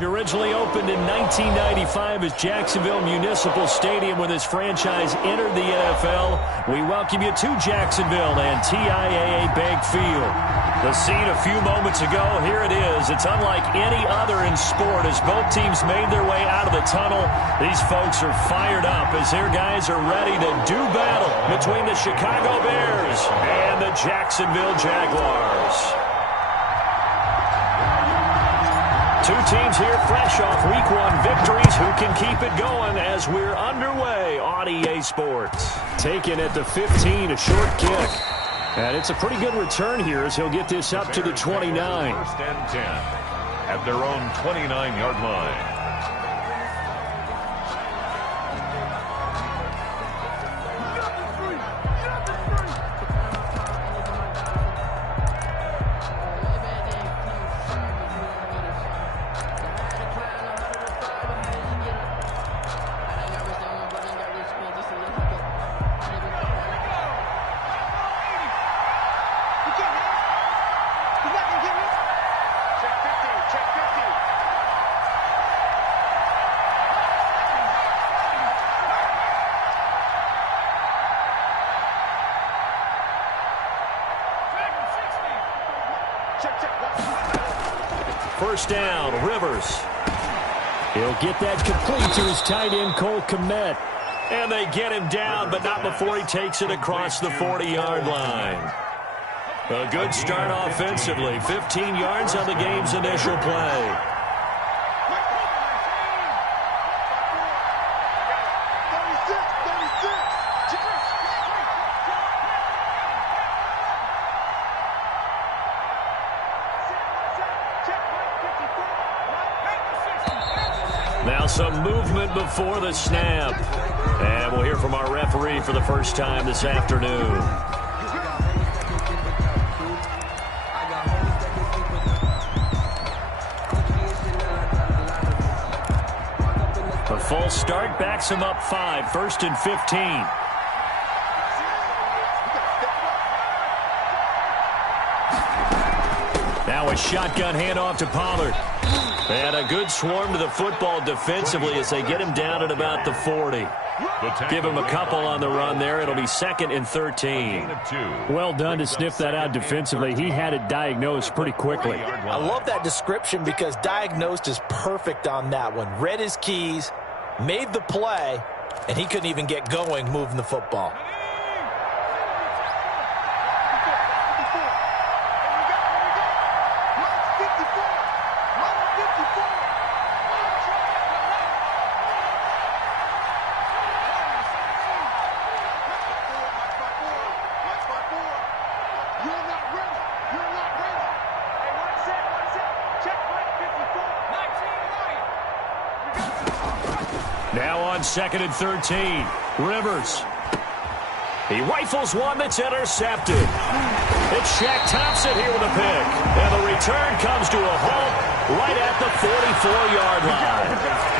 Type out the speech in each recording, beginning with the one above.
It originally opened in 1995 as Jacksonville Municipal Stadium when this franchise entered the NFL. We welcome you to Jacksonville and TIAA Bank Field. The scene a few moments ago, here it is. It's unlike any other in sport as both teams made their way out of the tunnel. These folks are fired up as their guys are ready to do battle between the Chicago Bears and the Jacksonville Jaguars. Two teams here fresh off Week 1 victories. Who can keep it going as we're underway on EA Sports? Taken at the 15, a short kick. And it's a pretty good return here as he'll get this up to the 29. First and 10 at their own 29-yard line. First down, Rivers. He'll get that complete to his tight end, Cole Kmet. And they get him down, but not before he takes it across the 40-yard line. A good start offensively. 15 yards on the game's initial play. Now some movement before the snap. And we'll hear from our referee for the first time this afternoon. A false start backs him up 5, 1st and 15. Now a shotgun handoff to Pollard. And a good swarm to the football defensively as they get him down at about the 40. Give him a couple on the run there. It'll be 2nd and 13. Well done to sniff that out defensively. He had it diagnosed pretty quickly. I love that description because diagnosed is perfect on that one. Read his keys, made the play, and he couldn't even get going moving the football. Now on 2nd and 13. Rivers. He rifles one that's intercepted. It's Shaq Thompson here with a pick. And the return comes to a halt right at the 44-yard line.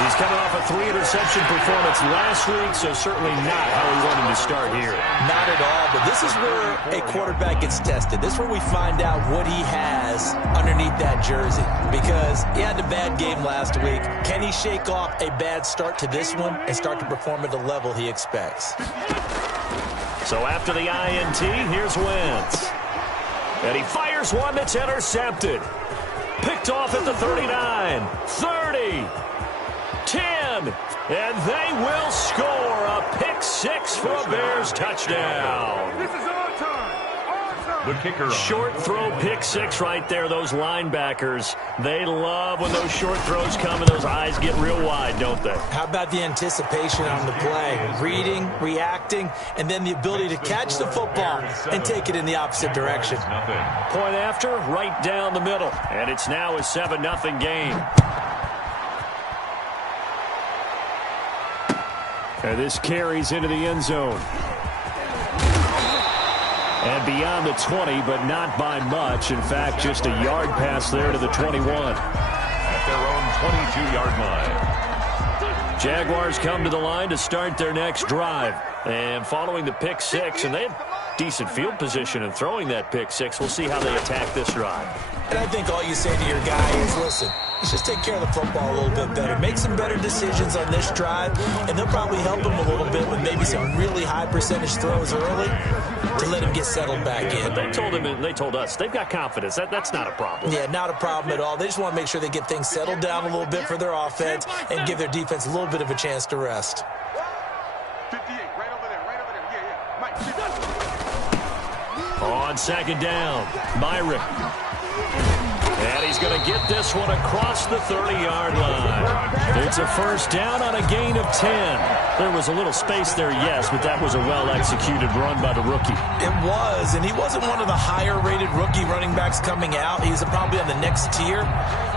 He's coming off a 3-interception performance last week, so certainly not how we want him to start here. Not at all, but this is where a quarterback gets tested. This is where we find out what he has underneath that jersey. Because he had a bad game last week. Can he shake off a bad start to this one and start to perform at the level he expects? So after the INT, here's Wentz. And he fires one that's intercepted. Picked off at the 39, 30, 10, and they will score a pick-6 for a Bears touchdown. This is our turn. The kicker. Short throw pick-6 right there. Those linebackers, they love when those short throws come and those eyes get real wide, don't they? How about the anticipation on the play? Reading, reacting, and then the ability to catch the football and take it in the opposite direction. Point after, right down the middle. And it's now a 7-0 game. And this carries into the end zone. And beyond the 20, but not by much. In fact, just a yard pass there to the 21. At their own 22-yard line. Jaguars come to the line to start their next drive. And following the pick six, and they had decent field position in throwing that pick six. We'll see how they attack this drive. And I think all you say to your guy is, listen, let's just take care of the football a little bit better. Make some better decisions on this drive, and they'll probably help him a little bit with maybe some really high percentage throws early to let him get settled back in. But they told him, and they told us, they've got confidence. That's not a problem. Yeah, not a problem at all. They just want to make sure they get things settled down a little bit for their offense and give their defense a little bit of a chance to rest. 58, right over there, right over there. Yeah. Mike, keep that. On second down, Myrick. And he's going to get this one across the 30-yard line. It's a first down on a gain of 10. There was a little space there, yes, but that was a well-executed run by the rookie. It was, and he wasn't one of the higher-rated rookie running backs coming out. He's probably on the next tier.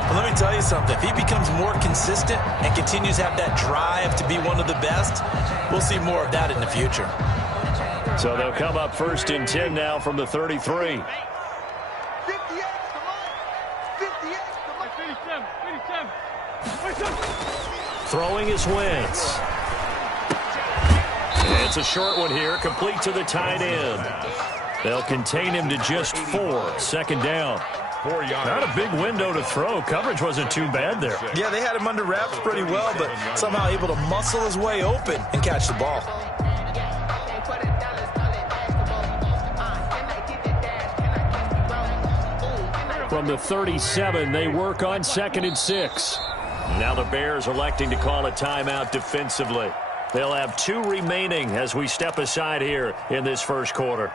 But let me tell you something. If he becomes more consistent and continues to have that drive to be one of the best, we'll see more of that in the future. So they'll come up first and 10 now from the 33. Throwing is Wentz. It's a short one here, complete to the tight end. They'll contain him to just 4. Second down. 4 yards. Not a big window to throw. Coverage wasn't too bad there. Yeah, they had him under wraps pretty well, but somehow able to muscle his way open and catch the ball. From the 37, they work on second and 6. Now the Bears electing to call a timeout defensively. They'll have 2 remaining as we step aside here in this first quarter.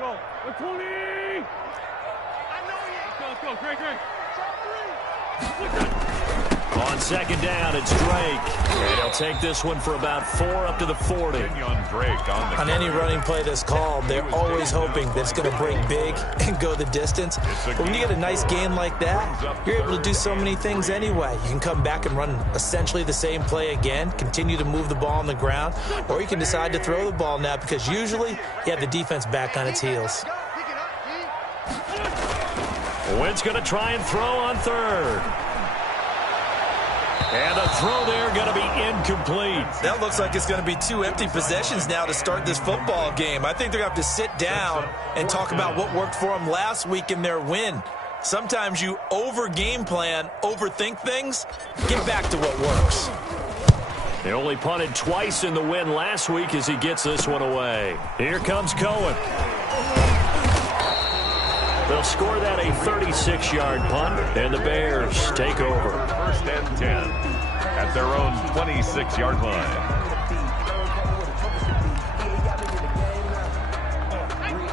Go. 20. Let's go. Great. On second down, it's Drake. And he'll take this one for about 4 up to the 40. On any running play that's called, they're always hoping that it's going to break big and go the distance. But when you get a nice gain like that, you're able to do so many things anyway. You can come back and run essentially the same play again, continue to move the ball on the ground, or you can decide to throw the ball now because usually you have the defense back on its heels. Wentz going to try and throw on third. And the throw there going to be incomplete. That looks like it's going to be 2 empty possessions now to start this football game. I think they're going to have to sit down and talk about what worked for them last week in their win. Sometimes you over-game plan, overthink things. Get back to what works. They only punted twice in the win last week as he gets this one away. Here comes Cohen. They'll score that a 36-yard punt, and the Bears take over. First and 10 at their own 26-yard line.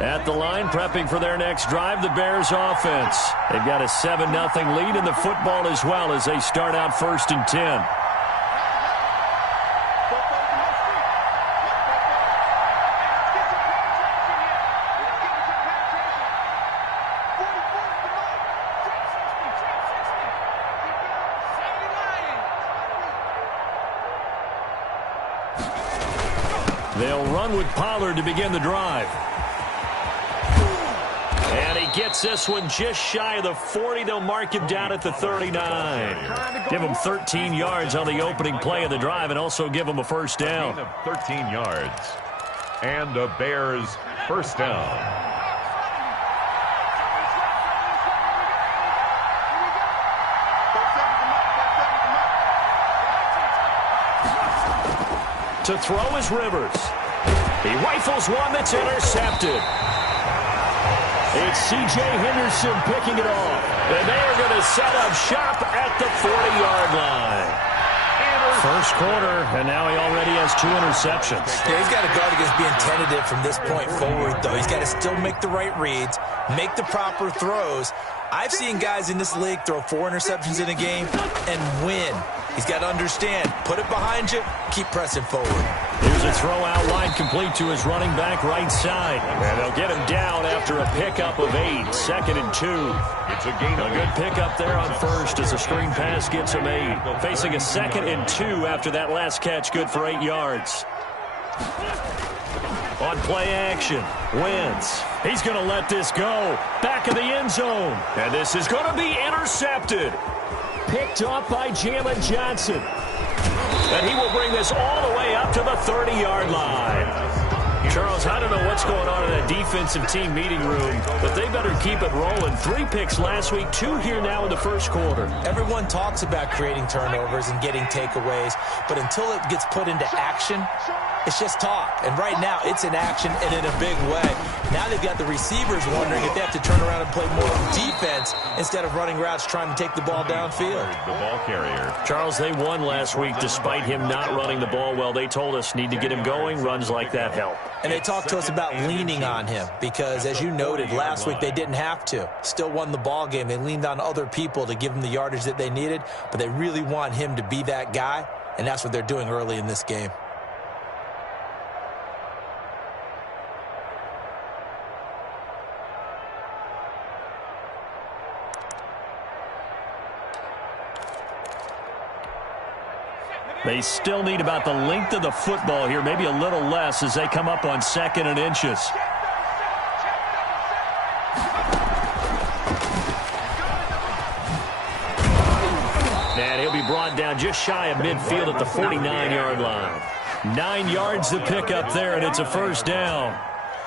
At the line, prepping for their next drive, the Bears offense. They've got a 7-0 lead in the football as well as they start out first and 10. They'll run with Pollard to begin the drive. And he gets this one just shy of the 40. They'll mark him down at the 39. Give him 13 yards on the opening play of the drive and also give him a first down. 13 yards. And the Bears first down. To throw is Rivers. He rifles one that's intercepted. It's C.J. Henderson picking it off. And they are going to set up shop at the 40-yard line. First quarter, and now he already has 2 interceptions. Yeah, he's got to guard against being tentative from this point forward, though. He's got to still make the right reads, make the proper throws. I've seen guys in this league throw 4 interceptions in a game and win. He's got to understand, put it behind you, keep pressing forward. Here's a throw out line complete to his running back right side. And they'll get him down after a pickup of 8. Second and 2. It's a gain. A good pickup there on first as the screen pass gets him 8. Facing a second and 2 after that last catch, good for 8 yards. On play action, Wentz. He's going to let this go. Back of the end zone. And this is going to be intercepted. Picked off by Jalen Johnson. And he will bring this all the way up to the 30-yard line. Charles, I don't know what's going on in that defensive team meeting room, but they better keep it rolling. 3 picks last week, 2 here now in the first quarter. Everyone talks about creating turnovers and getting takeaways, but until it gets put into action, it's just talk. And right now, it's in action and in a big way. Now they've got the receivers wondering if they have to turn around and play more defense instead of running routes trying to take the ball downfield. The ball carrier. Charles, they won last week despite him not running the ball well. They told us need to get him going. Runs like that help. And they talked to us about leaning on him because, as you noted, last week they didn't have to. Still won the ball game. They leaned on other people to give them the yardage that they needed, but they really want him to be that guy, and that's what they're doing early in this game. They still need about the length of the football here, maybe a little less as they come up on 2nd and inches. And he'll be brought down just shy of midfield at the 49-yard line. 9 yards to pick up there, and it's a first down.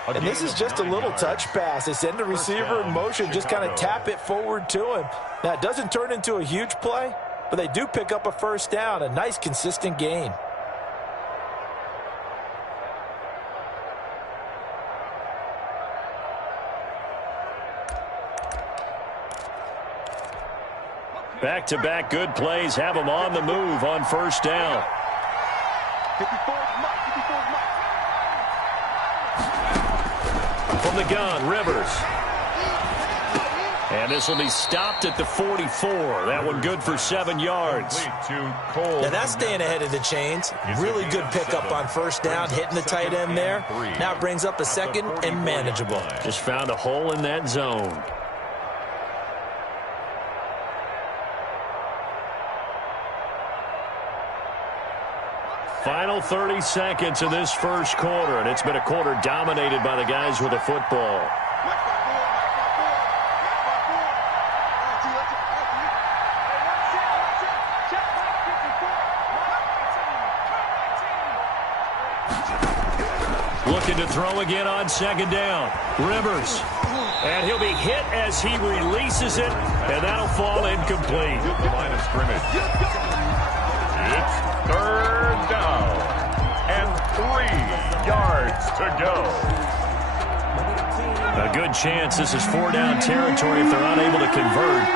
And this is just a little touch pass. They send the receiver in motion, just kind of tap it forward to him. Now, it doesn't turn into a huge play, but they do pick up a first down, a nice, consistent gain. Back-to-back good plays have them on the move on first down. 54, From the gun, Rivers. And this will be stopped at the 44. That one good for 7 yards. Now that's staying ahead of the chains. Really good pickup on first down, hitting the tight end there. Now it brings up a 2nd and manageable. Just found a hole in that zone. Final 30 seconds of this first quarter, and it's been a quarter dominated by the guys with the football. Looking to throw again on 2nd down. Rivers. And he'll be hit as he releases it, and that'll fall incomplete. The line of scrimmage. It's 3rd down and 3 yards to go. A good chance this is 4-down territory if they're unable to convert.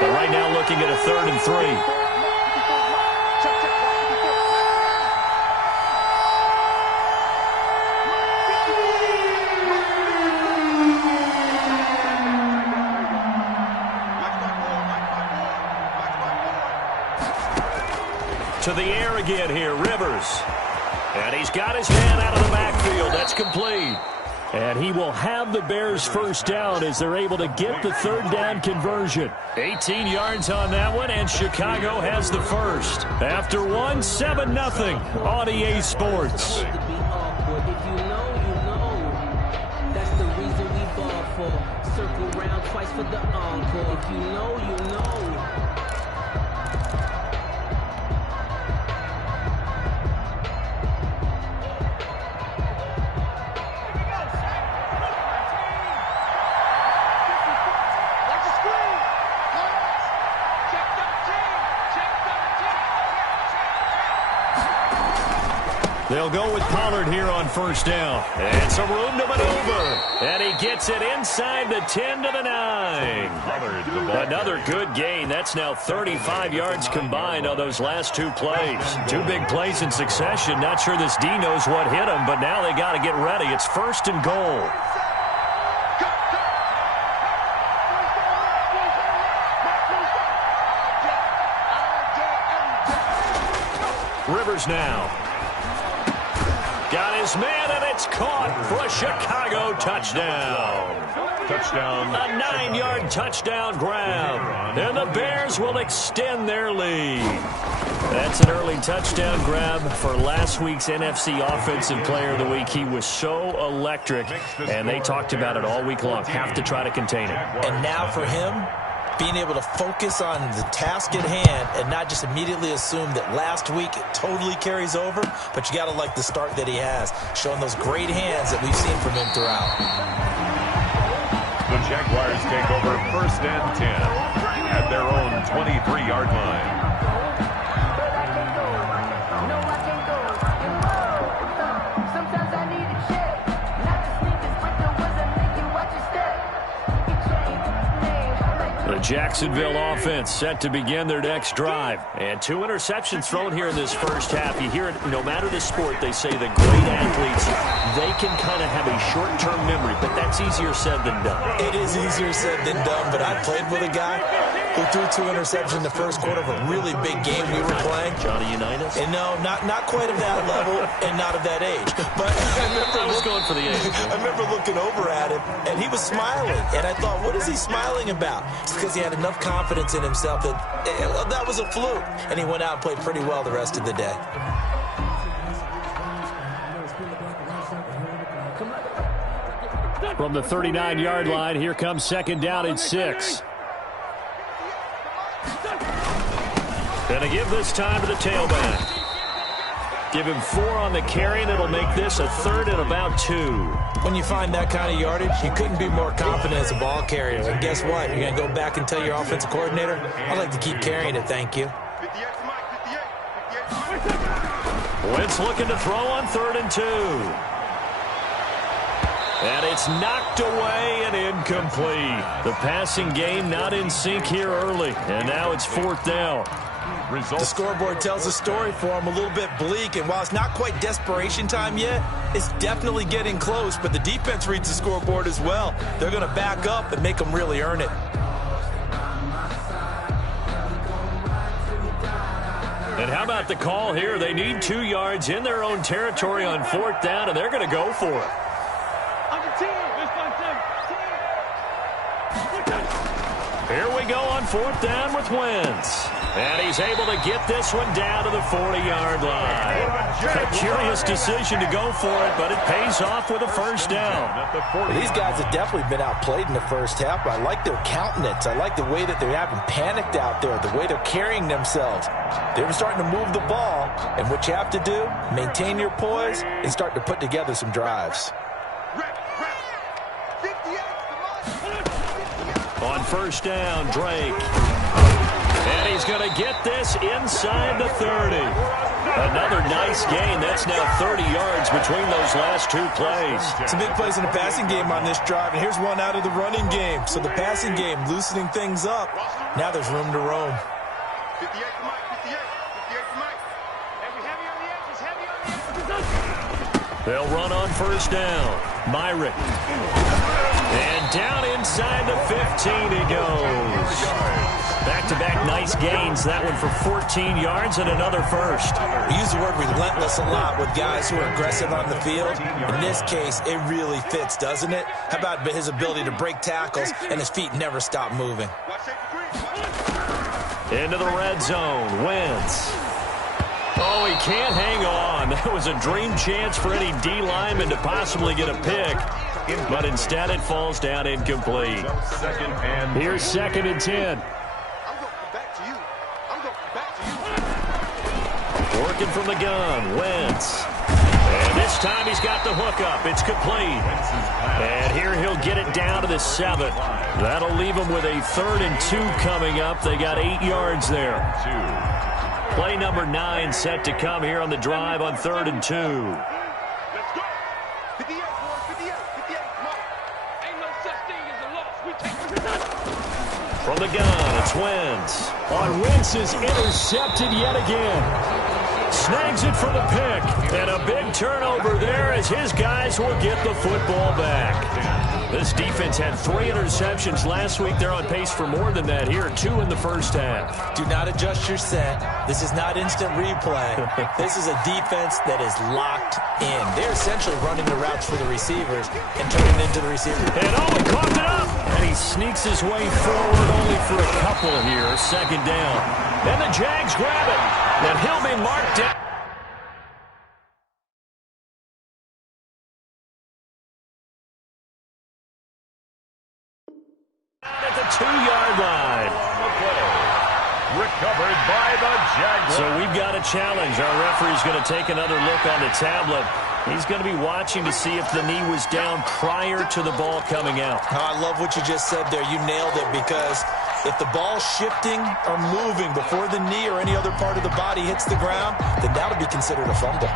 But right now looking at a 3rd and 3. To the air again here, Rivers. And he's got his man out of the backfield. That's complete. And he will have the Bears first down as they're able to get the 3rd down conversion. 18 yards on that one, and Chicago has the first. After one, 7-0 on EA Sports. Circle round twice for the encore. If you know, you know. They'll go with Pollard here on first down. And some room to maneuver. And he gets it inside the 10 to the 9. Another good gain. That's now 35 yards combined on those last 2 plays. 2 big plays in succession. Not sure this D knows what hit him, but now they got to get ready. It's 1st and goal. Rivers now. Got his man, and it's caught for a Chicago touchdown. Touchdown. A 9-yard touchdown grab. And the Bears will extend their lead. That's an early touchdown grab for last week's NFC Offensive Player of the Week. He was so electric, and they talked about it all week long. Have to try to contain it. And now for him, being able to focus on the task at hand and not just immediately assume that last week it totally carries over, but you got to like the start that he has, showing those great hands that we've seen from him throughout. The Jaguars take over 1st and 10 at their own 23-yard line. The Jacksonville offense set to begin their next drive. And 2 interceptions thrown here in this first half. You hear it, no matter the sport, they say the great athletes, they can kind of have a short-term memory, but that's easier said than done. It is easier said than done, but I played with a guy who threw 2 interceptions in the first quarter of a really big game we were playing. Johnny Unitas? And no, not quite of that level and not of that age. But I was going for the age. I remember looking over at him, and he was smiling. And I thought, what is he smiling about? It's because he had enough confidence in himself that that was a fluke. And he went out and played pretty well the rest of the day. From the 39-yard line, here comes 2nd down and 6. Gonna give this time to the tailback. Give him 4 on the carry, and it'll make this a 3rd and about 2. When you find that kind of yardage, you couldn't be more confident as a ball carrier. And guess what? You're going to go back and tell your offensive coordinator, I'd like to keep carrying it, thank you. Wentz looking to throw on 3rd and 2. And it's knocked away and incomplete. The passing game not in sync here early. And now it's 4th down. The scoreboard tells a story for him, a little bit bleak, and while it's not quite desperation time yet, it's definitely getting close, but the defense reads the scoreboard as well. They're going to back up and make them really earn it. And how about the call here? They need 2 yards in their own territory on 4th down, and they're going to go for it. Here we go on 4th down with Wentz. And he's able to get this one down to the 40-yard line. A curious decision to go for it, but it pays off with a 1st down. Well, these guys have definitely been outplayed in the first half, but I like their countenance. I like the way that they haven't panicked out there, the way they're carrying themselves. They're starting to move the ball, and what you have to do, maintain your poise and start to put together some drives. On 1st down, Drake. And he's going to get this inside the 30. Another nice gain. That's now 30 yards between those last 2 plays. Some big plays in the passing game on this drive, and here's one out of the running game. So the passing game loosening things up. Now there's room to roam. 58 to Mike, 58 to Mike. Heavy on the edges, heavy on the edges. They'll run on 1st down. Myrick. And down inside the 15 he goes. Back-to-back nice gains. That one for 14 yards and another 1st. We use the word relentless a lot with guys who are aggressive on the field. In this case, it really fits, doesn't it? How about his ability to break tackles and his feet never stop moving? Into the red zone. Wentz. Oh, he can't hang on. That was a dream chance for any D lineman to possibly get a pick. But instead it falls down incomplete. Here's 2nd and 10. Working from the gun, Wentz. And this time he's got the hookup. It's complete. And here he'll get it down to the 7. That'll leave him with a 3rd and 2 coming up. They got 8 yards there. Play number 9 set to come here on the drive on 3rd and 2. Let's go. 58, boys, 58, 58. Come on. Ain't no such thing as a loss. We take it. From the gun, it's Wentz. On Wentz is intercepted yet again. Snags it for the pick. And a big turnover there as his guys will get the football back. This defense had 3 interceptions last week. They're on pace for more than that here. 2 in the first half. Do not adjust your set. This is not instant replay. This is a defense that is locked in. They're essentially running the routes for the receivers and turning into the receivers. And he coughed it up. And he sneaks his way forward only for a couple here. 2nd down. And the Jags grab it. And he'll So we've got a challenge. Our referee's going to take another look on the tablet. He's going to be watching to see if the knee was down prior to the ball coming out. Oh, I love what you just said there. You nailed it, because if the ball's shifting or moving before the knee or any other part of the body hits the ground, then that would be considered a fumble.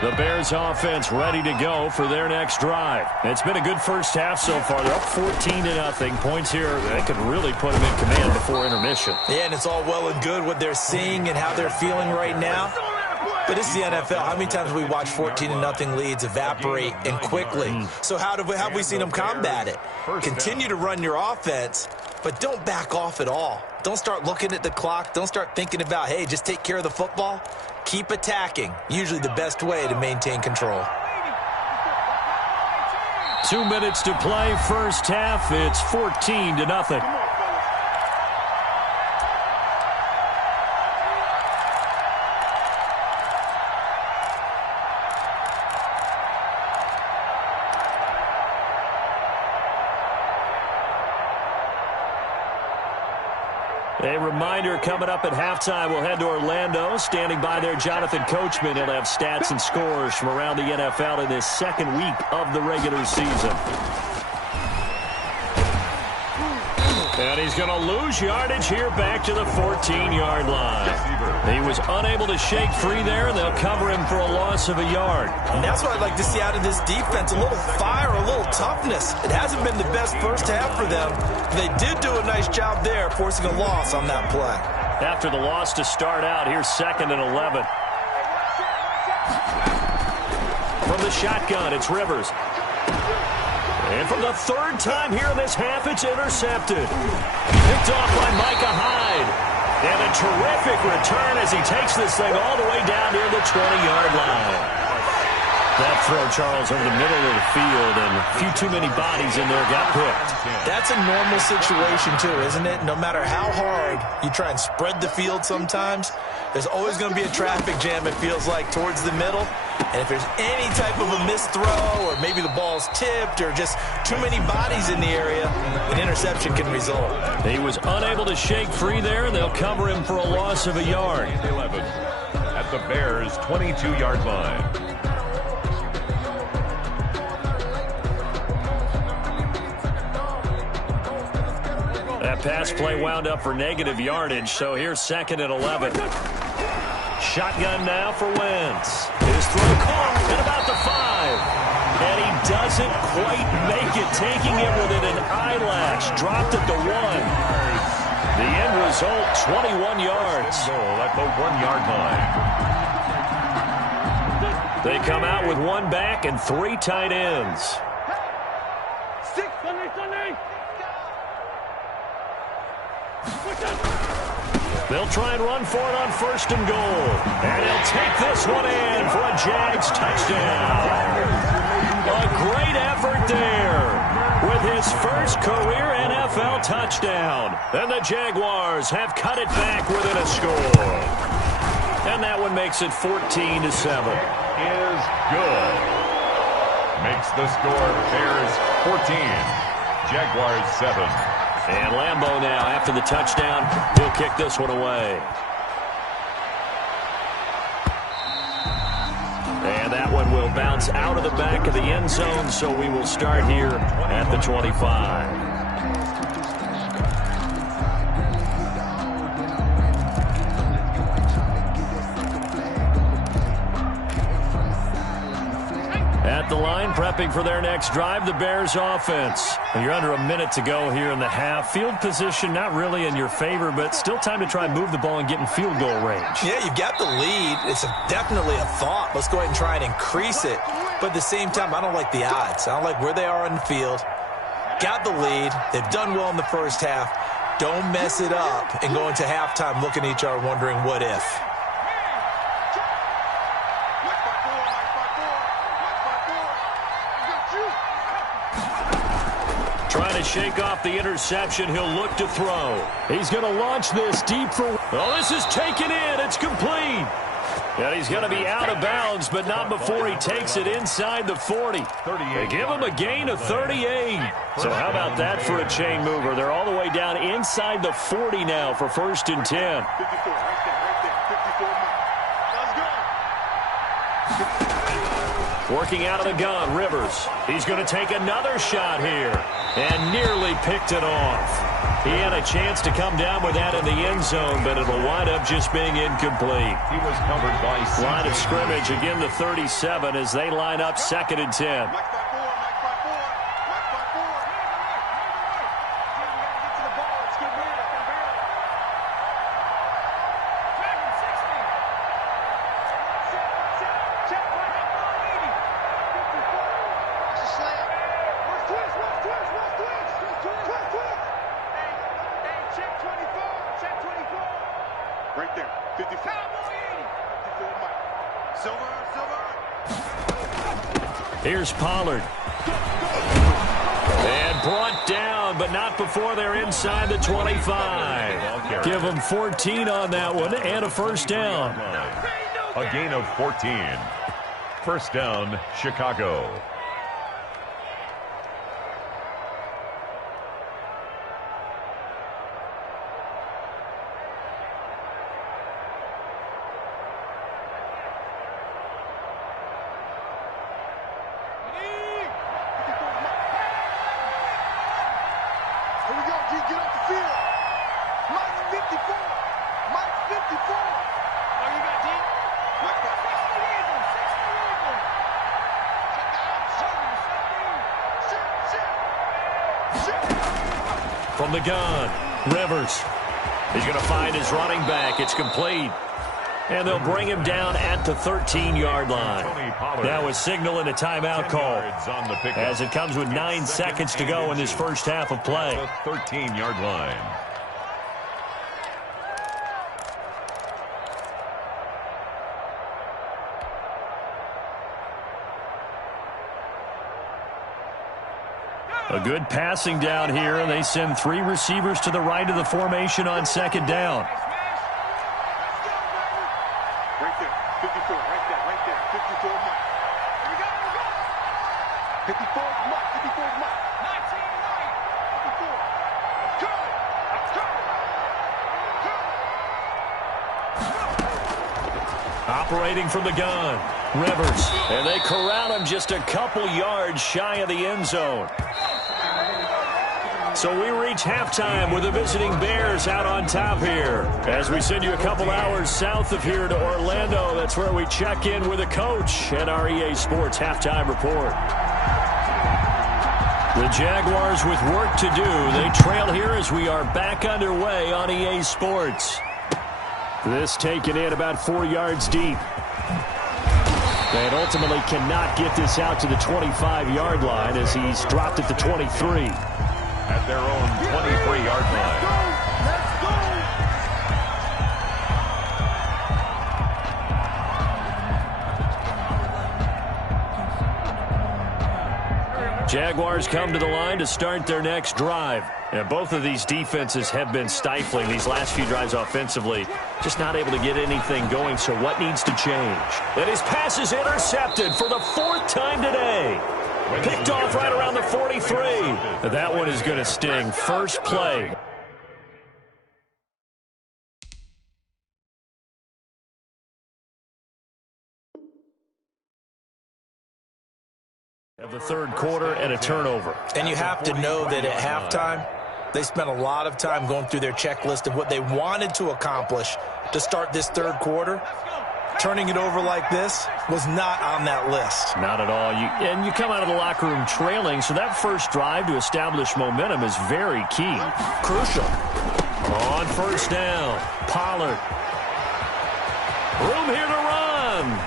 The Bears offense ready to go for their next drive. It's been a good first half so far. They're up 14-0. Points here, they could really put them in command before intermission. Yeah, and it's all well and good what they're seeing and how they're feeling right now. But it's the NFL. How many times have we watched 14-0 leads evaporate and quickly? So how have we seen them combat it? Continue to run your offense, but don't back off at all. Don't start looking at the clock. Don't start thinking about, hey, just take care of the football. Keep attacking. Usually the best way to maintain control. 2 minutes to play, first half. It's 14-0. A reminder, coming up at halftime, we'll head to Orlando. Standing by there, Jonathan Coachman. He'll have stats and scores from around the NFL in this second week of the regular season. And he's going to lose yardage here back to the 14-yard line. He was unable to shake free there, and they'll cover him for a loss of a yard. And that's what I'd like to see out of this defense, a little fire, a little toughness. It hasn't been the best first half for them. They did do a nice job there, forcing a loss on that play. After the loss to start out, here's 2nd and 11. From the shotgun, it's Rivers. And from the third time here in this half, it's intercepted. Picked off by Micah Hyde. And a terrific return as he takes this thing all the way down near the 20-yard line. That throw, Charles, over the middle of the field, and a few too many bodies in there got picked. That's a normal situation, too, isn't it? No matter how hard you try and spread the field sometimes, there's always going to be a traffic jam, it feels like, towards the middle. And if there's any type of a missed throw, or maybe the ball's tipped, or just too many bodies in the area, an interception can result. He was unable to shake free there, and they'll cover him for a loss of a yard. 11 at the Bears' 22-yard line. That pass play wound up for negative yardage, so here's 2nd and 11. Shotgun now for Wentz. His throw caught at about the 5. And he doesn't quite make it, taking it within an eyelash. Dropped at the 1. The end result, 21 yards. Goal at the 1-yard line. They come out with one back and 3 tight ends. They'll try and run for it on 1st and goal. And he'll take this one in for a Jags touchdown. A great effort there with his first career NFL touchdown. And the Jaguars have cut it back within a score. And that one makes it 14-7. Is good. Makes the score Bears 14, Jaguars 7. And Lambeau now, after the touchdown, he'll kick this one away. And that one will bounce out of the back of the end zone, so we will start here at the 25. At the line, prepping for their next drive, the Bears offense. And you're under a minute to go here in the half. Field position not really in your favor, but still time to try and move the ball and get in field goal range. Yeah, you've got the lead. It's definitely a thought. Let's go ahead and try and increase it. But at the same time, I don't like the odds. I don't like where they are on the field. Got the lead. They've done well in the first half. Don't mess it up and go into halftime looking at each other wondering what if. Trying to to shake off the interception. He'll look to throw. He's going to launch this deep for... Oh, this is taken in. It's complete. And he's going to be out of bounds, but not before he takes it inside the 40. They give him a gain of 38. So how about that for a chain mover? They're all the way down inside the 40 now for 1st and 10. 54, right there, 54 Let's go. Working out of the gun, Rivers. He's going to take another shot here and nearly picked it off. He had a chance to come down with that in the end zone, but it'll wind up just being incomplete. He was covered by line of scrimmage, again the 37 as they line up 2nd and 10. Right there, 54. Silver. Here's Pollard. And brought down, but not before they're inside the 25. Give them 14 on that one and a 1st down. A gain of 14. 1st down, Chicago. From the gun, Rivers. He's going to find his running back. It's complete. And they'll bring him down at the 13-yard line. That was signaling a timeout call as it comes with 9 seconds to go in this first half of play. The 13-yard line. A good passing down here, and they send 3 receivers to the right of the formation on 2nd down. Right there, 54, right there, 54 Mike. Here we go. 54 Mike, 54 Mike. 19 Mike. 54. Operating from the gun, Rivers. And they corral him just a couple yards shy of the end zone. So we reach halftime with the visiting Bears out on top here. As we send you a couple hours south of here to Orlando, that's where we check in with the coach at our EA Sports Halftime Report. The Jaguars with work to do. They trail here as we are back underway on EA Sports. This taken in about 4 yards deep. And ultimately cannot get this out to the 25-yard line as he's dropped at the 23. At their own 23-yard line. Jaguars come to the line to start their next drive. And both of these defenses have been stifling these last few drives offensively. Just not able to get anything going, so what needs to change? And his pass is intercepted for the 4th time today. Picked off right around the 43. That one is going to sting. First play. Of the 3rd quarter and a turnover. And you have to know that at halftime, they spent a lot of time going through their checklist of what they wanted to accomplish to start this 3rd quarter. Turning it over like this was not on that list. Not at all. And you come out of the locker room trailing, so that first drive to establish momentum is very key. Crucial. On 1st down, Pollard. Room here to run.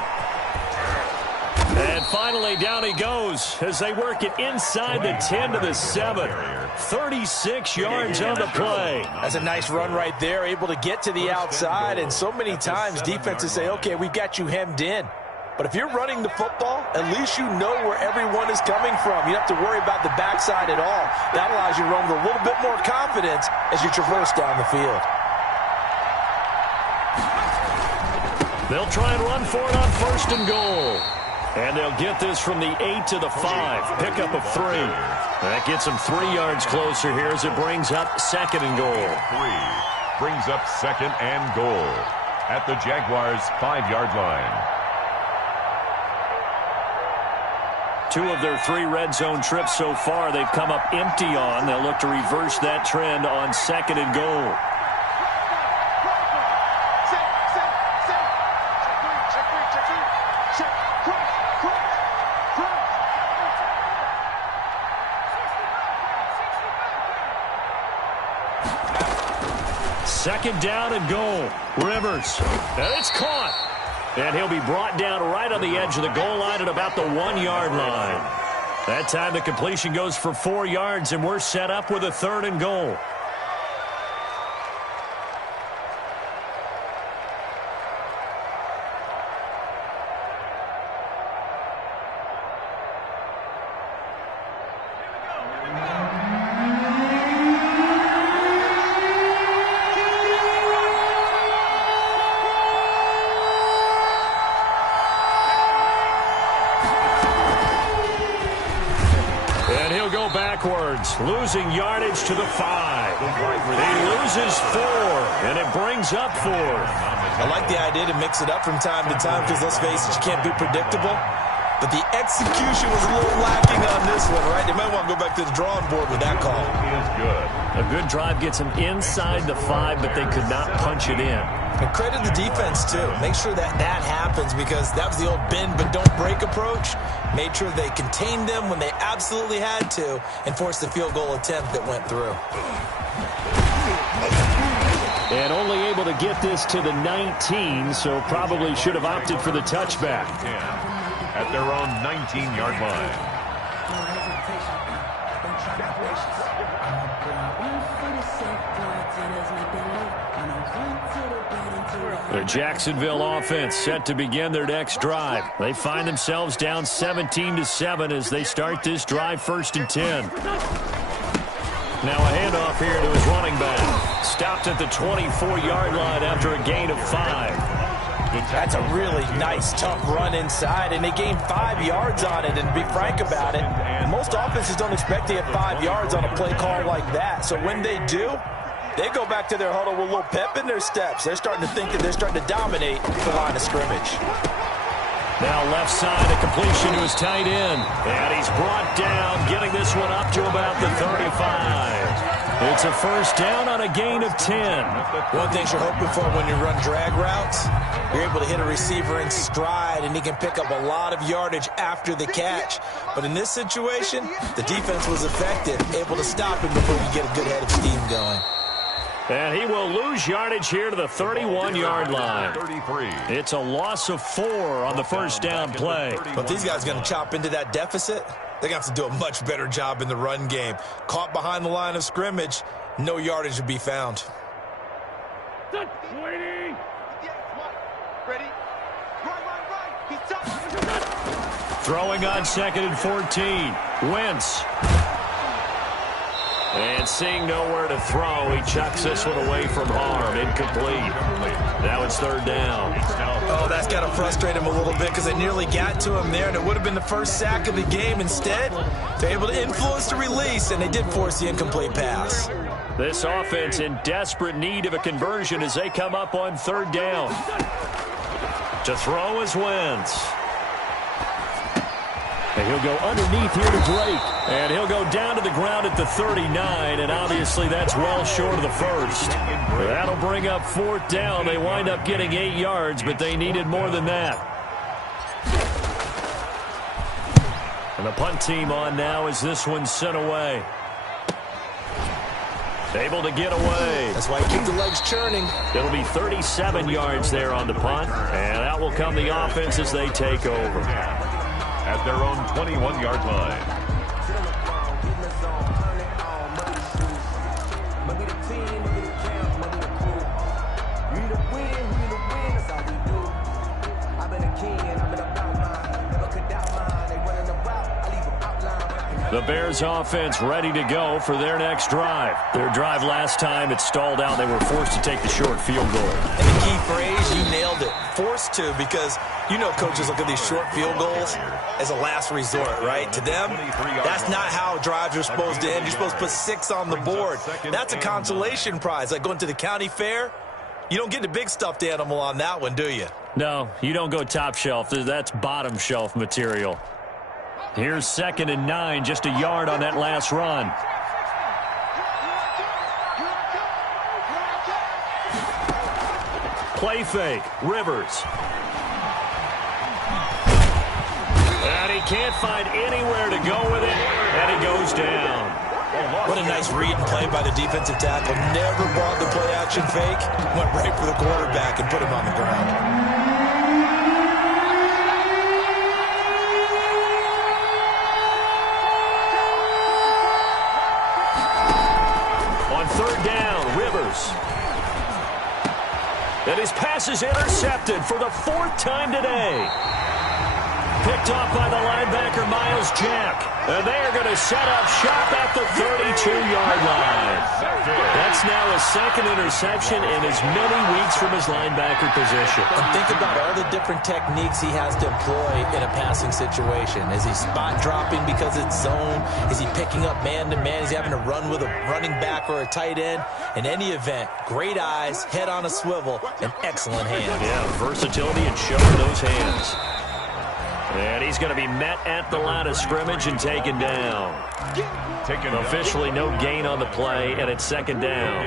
And finally, down he goes as they work it inside the 10 to the 7. 36 yards on the play. That's a nice run right there, able to get to the outside, and so many times defenses say, okay, we've got you hemmed in. But if you're running the football, at least you know where everyone is coming from. You don't have to worry about the backside at all. That allows you to run with a little bit more confidence as you traverse down the field. They'll try and run for it on 1st and goal. And they'll get this from the 8 to the 5. Pickup of 3. That gets them 3 yards closer here as it brings up 2nd and goal. 3 brings up 2nd and goal at the Jaguars' 5-yard line. 2 of their 3 red zone trips so far they've come up empty on. They'll look to reverse that trend on 2nd and goal. Second down and goal. Rivers. And it's caught. And he'll be brought down right on the edge of the goal line at about the 1-yard line. That time the completion goes for 4 yards, and we're set up with a 3rd and goal. Losing yardage to the 5. He loses 4, and it brings up 4. I like the idea to mix it up from time to time because, let's face it, you can't be predictable. But the execution was a little lacking on this one, right? They might want to go back to the drawing board with that call. Is good. A good drive gets them inside the 5, but they could not punch it in. And credit the defense, too. Make sure that happens because that was the old bend but don't break approach. Made sure they contained them when they absolutely had to and forced the field goal attempt that went through. And only able to get this to the 19, so probably should have opted for the touchback. 10 at their own 19-yard line. The Jacksonville offense set to begin their next drive. They find themselves down 17-7 as they start this drive 1st and 10. Now a handoff here to his running back. Stopped at the 24-yard line after a gain of 5. That's a really nice, tough run inside, and they gained 5 yards on it. And to be frank about it, most offenses don't expect to get 5 yards on a play call like that. So when they do, they go back to their huddle with a little pep in their steps. They're starting to think that they're starting to dominate the line of scrimmage. Now left side, a completion to his tight end. And he's brought down, getting this one up to about the 35. It's a 1st down on a gain of 10. One thing you're hoping for when you run drag routes, you're able to hit a receiver in stride, and he can pick up a lot of yardage after the catch. But in this situation, the defense was effective, able to stop him before you get a good head of steam going. And he will lose yardage here to the 31-yard line. 33. It's a loss of 4 on the 1st down play. But these guys are going to chop into that deficit. They're going to have to do a much better job in the run game. Caught behind the line of scrimmage, no yardage to be found. Waiting. Ready? Run. Throwing on 2nd and 14. Wentz. And seeing nowhere to throw, he chucks this one away from harm. Incomplete. Now it's 3rd down. Oh, that's got to frustrate him a little bit because they nearly got to him there, and it would have been the first sack of the game. Instead, they're able to influence the release, and they did force the incomplete pass. This offense in desperate need of a conversion as they come up on 3rd down. To throw is Wentz. And he'll go underneath here to Drake. And he'll go down to the ground at the 39, and obviously that's well short of the 1st. That'll bring up 4th down. They wind up getting 8 yards, but they needed more than that. And the punt team on now as this one's sent away. Able to get away. That's why you keep the legs churning. It'll be 37 yards there on the punt, and out will come the offense as they take over. At their own 21-yard line. We the win, that's how we do. I've been a king and I've been about The Bears offense ready to go for their next drive. Their drive last time, it stalled out. They were forced to take the short field goal. And the key phrase, you nailed it. Forced to, because you know coaches look at these short field goals as a last resort, right? To them, that's not how drives are supposed to end. You're supposed to put 6 on the board. That's a consolation prize. Like going to the county fair, you don't get the big stuffed animal on that one, do you? No, you don't go top shelf. That's bottom shelf material. Here's 2nd and 9, just a yard on that last run. Play fake, Rivers. And he can't find anywhere to go with it, and he goes down. What a nice read and play by the defensive tackle. Never brought the play-action fake. Went right for the quarterback and put him on the ground. And his pass is intercepted for the 4th time today. Picked off by the linebacker, Miles Jack. And they are going to set up shop at the 32-yard line. That's now his 2nd interception in as many weeks from his linebacker position. And think about all the different techniques he has to employ in a passing situation. Is he spot dropping because it's zone? Is he picking up man-to-man? Is he having to run with a running back or a tight end? In any event, great eyes, head on a swivel, and excellent hands. Yeah, versatility and showing those hands. And he's going to be met at the line of scrimmage and taken down. Officially no gain on the play, and it's 2nd down.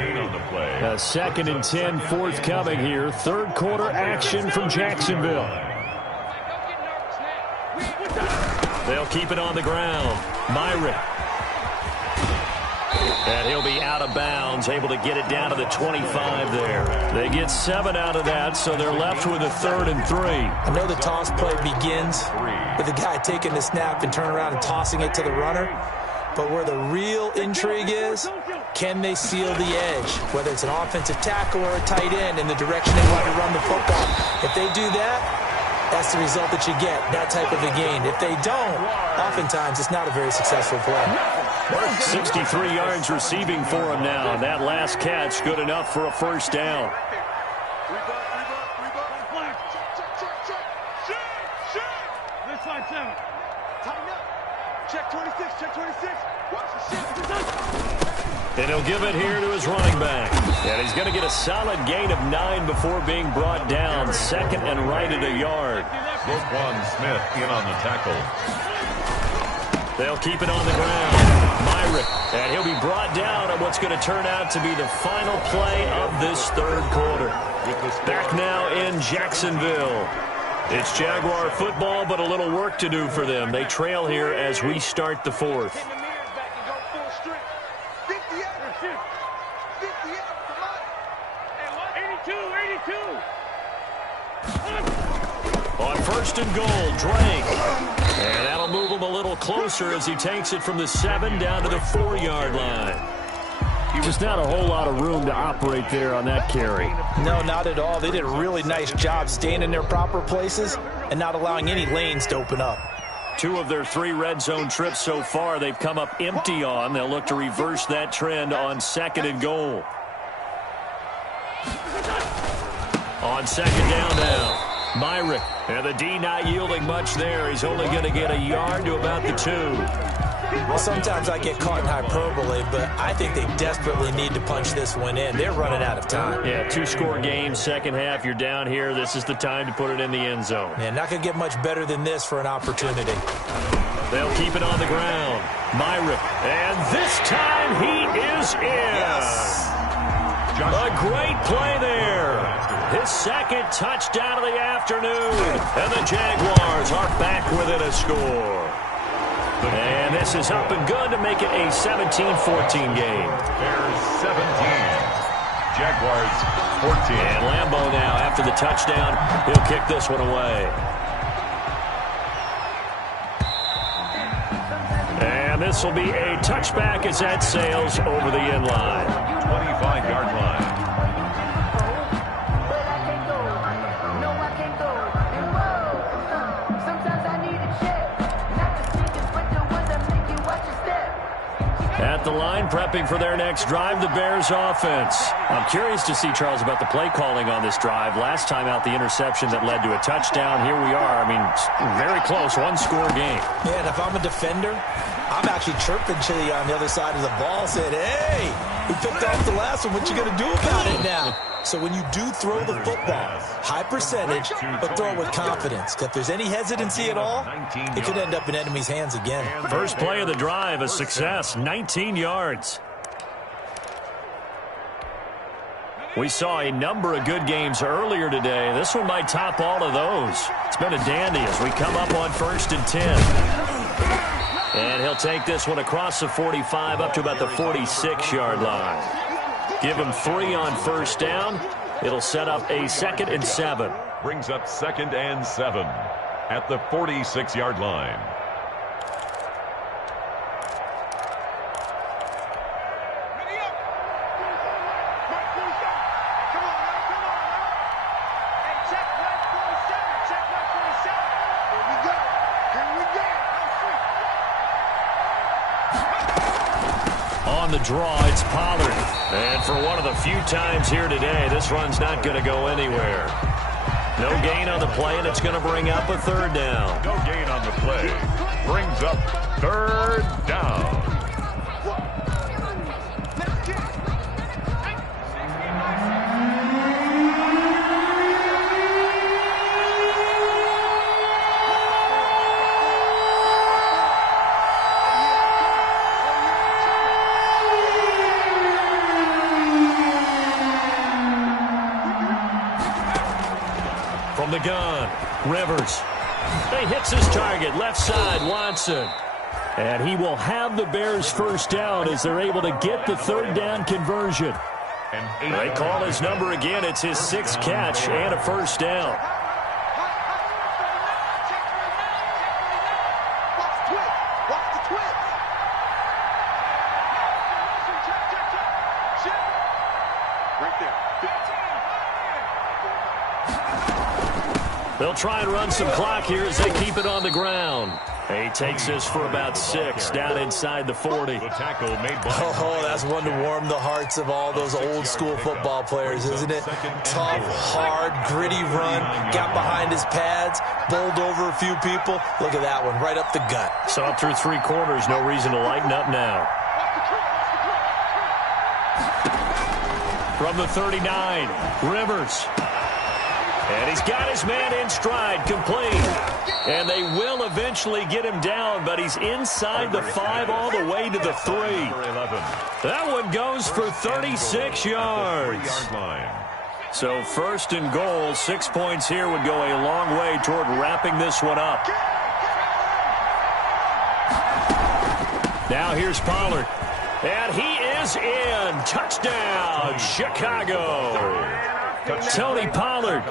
2nd and 10 forthcoming here. 3rd quarter action from Jacksonville. They'll keep it on the ground. Myrick. And he'll be out of bounds, able to get it down to the 25 there. They get 7 out of that, so they're left with a 3rd and 3. I know the toss play begins with the guy taking the snap and turning around and tossing it to the runner. But where the real intrigue is, can they seal the edge? Whether it's an offensive tackle or a tight end in the direction they want to run the football. If they do that, that's the result that you get, that type of a gain. If they don't, oftentimes it's not a very successful play. 63 yards receiving for him now. And that last catch good enough for a 1st down. Check 26, check 26. Watch the shit. And he'll give it here to his running back. And he's going to get a solid gain of 9 before being brought down. 2nd and right at a yard. Roquan Smith in on the tackle. They'll keep it on the ground. Myrick. And he'll be brought down on what's going to turn out to be the final play of this 3rd quarter. Back now in Jacksonville. It's Jaguar football, but a little work to do for them. They trail here as we start the 4th. On 1st and goal, Drake. And that'll move him a little closer as he takes it from the 7 down to the 4-yard line. Just not a whole lot of room to operate there on that carry. No, not at all. They did a really nice job staying in their proper places and not allowing any lanes to open up. 2 of their 3 red zone trips so far they've come up empty on. They'll look to reverse that trend on 2nd and goal. On 2nd down now. Myrick. And the D not yielding much there. He's only going to get a yard to about the 2. Well, sometimes I get caught in hyperbole, but I think they desperately need to punch this one in. They're running out of time. Yeah, 2-score game, 2nd half. You're down here. This is the time to put it in the end zone. Yeah, not going to get much better than this for an opportunity. They'll keep it on the ground. Myrick. And this time he is in. Yes. A great play there. His 2nd touchdown of the afternoon. And the Jaguars are back within a score. And this is up and good to make it a 17-14 game. Bears 17. Jaguars 14. And Lambeau now, after the touchdown, he'll kick this one away. And this will be a touchback as that sails over the end line. 25-yard line. the line, prepping for their next drive, the Bears offense. I'm curious to see, Charles, about the play calling on this drive. Last time out, the interception that led to a touchdown. Here we are. I mean, very close, one-score game. Yeah, and if I'm a defender, I'm actually chirping Chili on the other side of the ball, saying, hey, we picked off the last one. What you going to do about it now? So when you do throw the football, high percentage, but throw it with confidence. If there's any hesitancy at all, it could end up in enemy's hands again. First play of the drive, a success, 19 yards. We saw a number of good games earlier today. This one might top all of those. It's been a dandy as we come up on 1st and 10. And he'll take this one across the 45 up to about the 46-yard line. Give him 3 on first down. It'll set up a 2nd and 7. Brings up 2nd and 7 at the 46-yard line. On the draw, it's Pollard. And for one of the few times here today, this run's not going to go anywhere. No gain on the play, and it's going to bring up a 3rd down. No gain on the play. Brings up 3rd down. From the gun, Rivers. He hits his target, left side, Watson. And he will have the Bears first down as they're able to get the 3rd down conversion. They call his number again. It's his 6th catch and a first down. They'll try and run some clock here as they keep it on the ground. He takes this for about 6 down inside the 40. The tackle made by that's one to warm the hearts of all those old-school football players, isn't it? Tough, hard, gritty run, got behind his pads, bowled over a few people. Look at that one, right up the gut. So up through 3 quarters, no reason to lighten up now. From the 39, Rivers. And he's got his man in stride, complete. And they will eventually get him down, but he's inside the 5 all the way to the 3. That one goes for 36 yards. So 1st and goal, 6 points here would go a long way toward wrapping this one up. Now here's Pollard. And he is in. Touchdown, Chicago. Tony Pollard,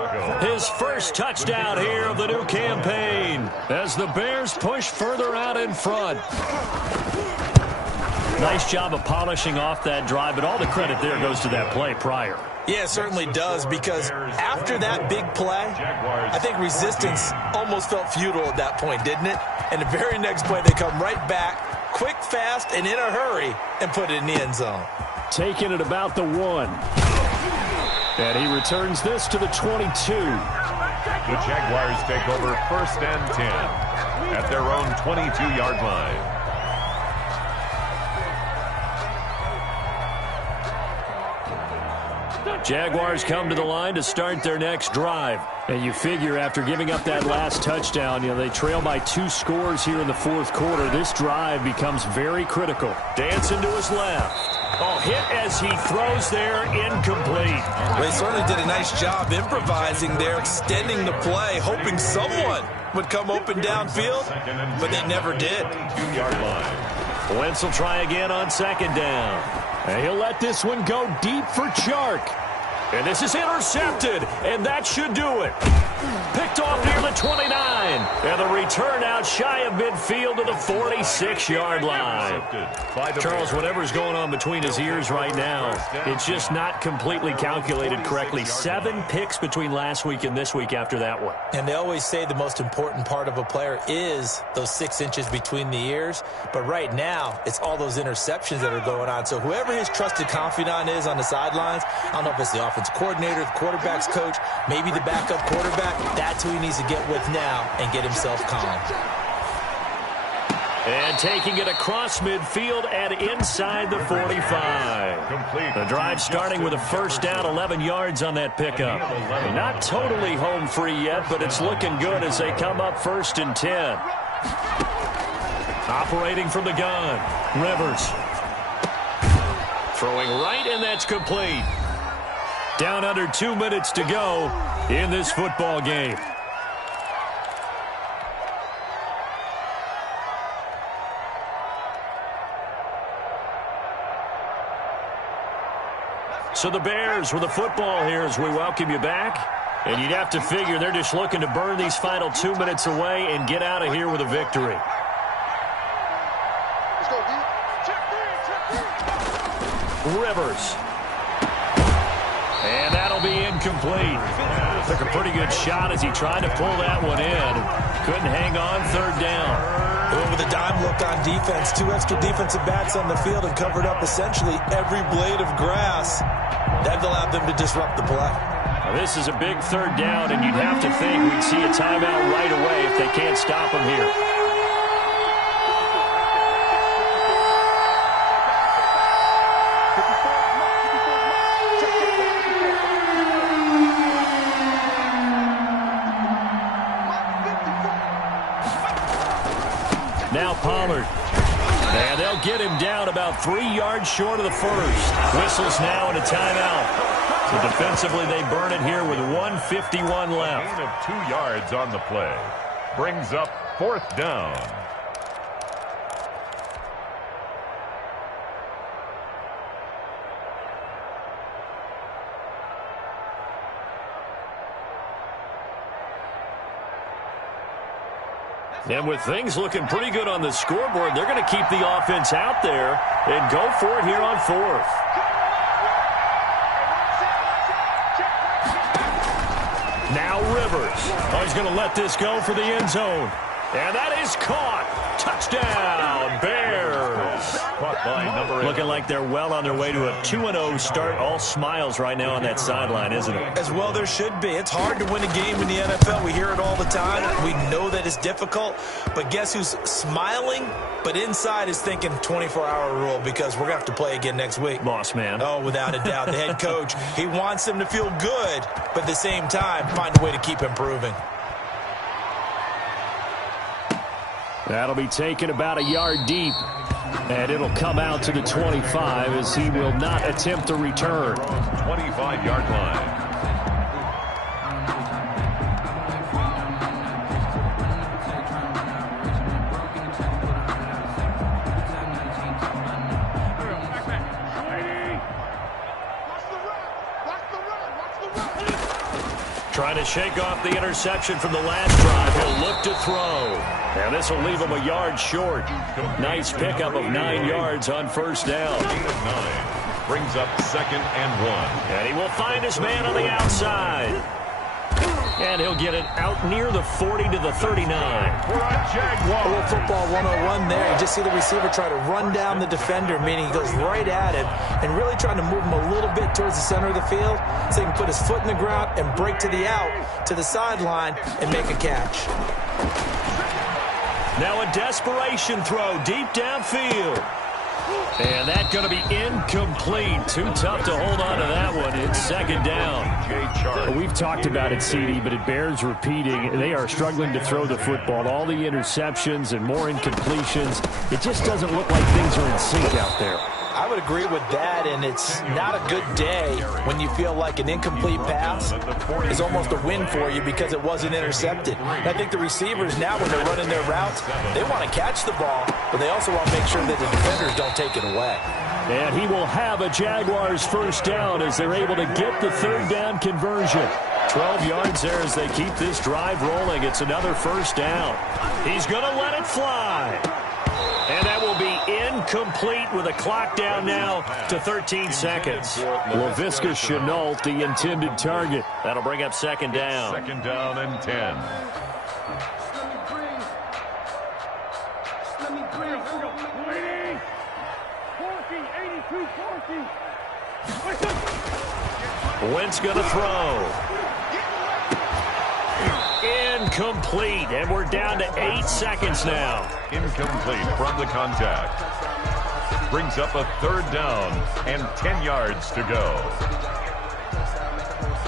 his first touchdown here of the new campaign as the Bears push further out in front. Nice job of polishing off that drive, but all the credit there goes to that play prior. Yeah, it certainly does, because after that big play, I think resistance almost felt futile at that point, didn't it? And the very next play, they come right back, quick, fast, and in a hurry, and put it in the end zone. Taking it about the 1. And he returns this to the 22. The Jaguars take over 1st and 10 at their own 22-yard line. Jaguars come to the line to start their next drive. And you figure after giving up that last touchdown, they trail by 2 scores here in the 4th quarter. This drive becomes very critical. Dancing to his left. Oh, hit as he throws there, incomplete. They certainly did a nice job improvising there, extending the play, hoping someone would come open downfield, but they never did. 2-yard line. Wentz will try again on 2nd down. And he'll let this one go deep for Chark. And this is intercepted, and that should do it. Picked off near the 29. And the return out shy of midfield to the 46-yard line. Charles, whatever's going on between his ears right now, it's just not completely calculated correctly. 7 picks between last week and this week after that one. And they always say the most important part of a player is those 6 inches between the ears. But right now, it's all those interceptions that are going on. So whoever his trusted confidant is on the sidelines, I don't know if it's the offense coordinator, the quarterback's coach, maybe the backup quarterback, that's who he needs to get with now and get himself calm. And taking it across midfield and inside the 45. The drive starting with a first down, 11 yards on that pickup. Not totally home free yet, but it's looking good as they come up 1st and 10. Operating from the gun, Rivers. Throwing right, and that's complete. Down under 2 minutes to go in this football game. So the Bears with the football here as we welcome you back. And you'd have to figure they're just looking to burn these final 2 minutes away and get out of here with a victory. Rivers. And that'll be incomplete. Took a pretty good shot as he tried to pull that one in. Couldn't hang on, 3rd down. With a dime look on defense, 2 extra defensive backs on the field and covered up essentially every blade of grass. That allowed them to disrupt the play. Now this is a big 3rd down, and you'd have to think we'd see a timeout right away if they can't stop him here. Now Pollard. And they'll get him down about 3 yards short of the first. Whistles now and a timeout. So defensively, they burn it here with 1:51 left. Gain of 2 yards on the play. Brings up 4th down. And with things looking pretty good on the scoreboard, they're going to keep the offense out there and go for it here on 4th. Now Rivers. Oh, he's going to let this go for the end zone. And that is caught. Touchdown, Bears. Caught by number 8. Looking like they're well on their way to a 2-0 start. All smiles right now on that sideline, isn't it? As well there should be. It's hard to win a game in the NFL. We hear it all the time. We know that it's difficult. But guess who's smiling? But inside is thinking 24-hour rule because we're going to have to play again next week. Boss man. Oh, without a doubt. The head coach, he wants them to feel good, but at the same time, find a way to keep improving. That'll be taken about a yard deep. And it'll come out to the 25 as he will not attempt to return. 25-yard line. Trying to shake off the interception from the last drive. He'll look to throw. And this will leave him a yard short. Nice pickup of 9 yards on 1st down. Gain of 9. Brings up 2nd and 1. And he will find his man on the outside. And he'll get it out near the 40 to the 39. We're on Jaguar. A little football 101 there. You just see the receiver try to run down the defender, meaning he goes right at him and really trying to move him a little bit towards the center of the field so he can put his foot in the ground and break to the out, to the sideline, and make a catch. Now a desperation throw deep downfield. And that's going to be incomplete. Too tough to hold on to that one. It's 2nd down. We've talked about it, CD, but it bears repeating. They are struggling to throw the football. All the interceptions and more incompletions. It just doesn't look like things are in sync out there. I would agree with that, and it's not a good day when you feel like an incomplete pass is almost a win for you because it wasn't intercepted. And I think the receivers now, when they're running their routes, they want to catch the ball, but they also want to make sure that the defenders don't take it away. And he will have a Jaguars first down as they're able to get the third down conversion. 12 yards there as they keep this drive rolling. It's another first down. He's going to let it fly. And that will be incomplete with a clock down now to 13 seconds. Laviska Shenault, the intended target. That'll bring up second down. Second down and 10. Wentz going to throw. Incomplete, and we're down to 8 seconds now. Incomplete from the contact. Brings up a third down and 10 yards to go.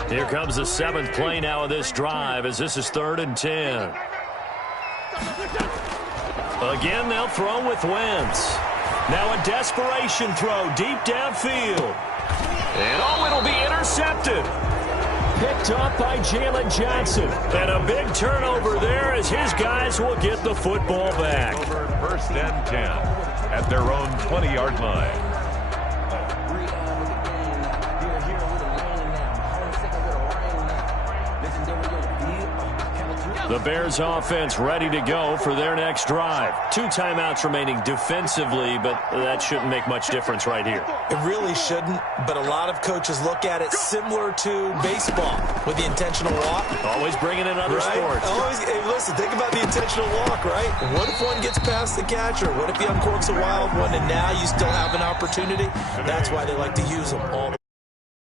Here comes the 7th play now of this drive as this is 3rd and 10. Again, they'll throw with Wentz. Now a desperation throw deep downfield. And it'll be intercepted. Picked up by Jalen Johnson. And a big turnover there as his guys will get the football back. Over 1st and 10 at their own 20-yard line. The Bears offense ready to go for their next drive. 2 timeouts remaining defensively, but that shouldn't make much difference right here. It really shouldn't, but a lot of coaches look at it similar to baseball with the intentional walk. Always bringing in other sports. Always, hey, listen, think about the intentional walk, right? What if one gets past the catcher? What if he uncorks a wild one and now you still have an opportunity? That's why they like to use them all the time.